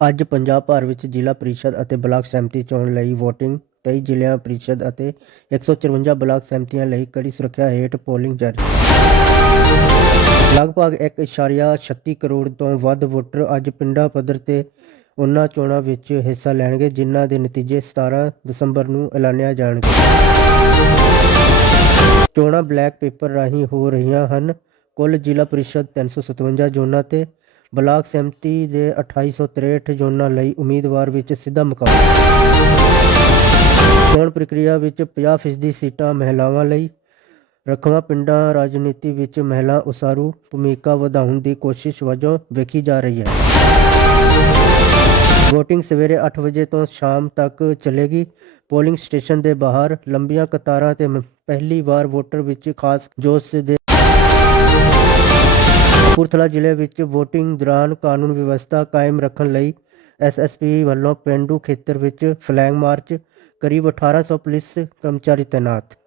ਅੱਜ ਪੰਜਾਬ ਭਰ ਵਿੱਚ ਜ਼ਿਲ੍ਹਾ ਪਰਿਸ਼ਦ ਅਤੇ ਬਲਾਕ ਸੰਮਤੀ ਚੋਣ ਲਈ VOTING 23 ਜ਼ਿਲ੍ਹਾ ਪਰਿਸ਼ਦ ਅਤੇ 154 ਬਲਾਕ ਸੰਮਤੀਆਂ ਲਈ ਕੜੀ ਸੁਰੱਖਿਆ ਹੇਠ ਪੋਲਿੰਗ ਜਾਰੀ। ਲਗਭਗ 1.36 ਕਰੋੜ ਤੋਂ ਵੱਧ ਵੋਟਰ ਅੱਜ ਪਿੰਡਾਂ ਪੱਧਰ ਤੇ ਉਹਨਾਂ ਚੋਣਾਂ ਵਿੱਚ ਹਿੱਸਾ ਲੈਣਗੇ, ਜਿਨ੍ਹਾਂ ਦੇ ਨਤੀਜੇ 17 ਦਸੰਬਰ ਨੂੰ ਐਲਾਨਿਆ ਜਾਣਗੇ। ਚੋਣਾਂ ਬਲੈਕ ਪੇਪਰ ਰਾਹੀਂ ਹੋ ਰਹੀਆਂ ਹਨ। ਕੁੱਲ ਜ਼ਿਲ੍ਹਾ ਪਰਿਸ਼ਦ 357 ਜ਼ੋਨਾਂ ਤੇ ਬਲਾਕ ਸੰਮਤੀ ਦੇ 2863 ਜ਼ੋਨਾਂ ਲਈ ਉਮੀਦਵਾਰ ਵਿੱਚ ਸਿੱਧਾ ਮੁਕਾਬਲਾ। ਚੋਣ ਪ੍ਰਕਿਰਿਆ ਵਿੱਚ 50% ਸੀਟਾਂ ਮਹਿਲਾਵਾਂ ਲਈ ਰਕਮਾਂ ਪਿੰਡਾਂ ਰਾਜਨੀਤੀ ਵਿੱਚ ਮਹਿਲਾ ਉਸਾਰੂ, ਭੂਮਿਕਾ ਵਧਾਉਣ ਦੀ ਕੋਸ਼ਿਸ਼ ਵਜੋਂ ਵੇਖੀ ਜਾ ਰਹੀ ਹੈ। VOTING ਸਵੇਰੇ 8 ਵਜੇ ਤੋਂ ਸ਼ਾਮ ਤੱਕ ਚੱਲੇਗੀ। ਪੋਲਿੰਗ ਸਟੇਸ਼ਨ ਦੇ ਬਾਹਰ ਲੰਬੀਆਂ ਕਤਾਰਾਂ ਤੇ ਪਹਿਲੀ ਵਾਰ ਵੋਟਰ ਵਿੱਚ ਖਾਸ ਜੋਸ਼ ਦੇ ਕਪੂਰਥਲਾ ਜ਼ਿਲ੍ਹੇ ਵਿੱਚ VOTING ਦੌਰਾਨ ਕਾਨੂੰਨ ਵਿਵਸਥਾ ਕਾਇਮ ਰੱਖਣ ਲਈ ਐਸਐਸਪੀ ਵੱਲੋਂ ਪੇਂਡੂ ਖੇਤਰ ਵਿੱਚ ਫਲੈਗ ਮਾਰਚ ਕਰੀਬ 1800 ਪੁਲਿਸ ਕਰਮਚਾਰੀ ਤੈਨਾਤ।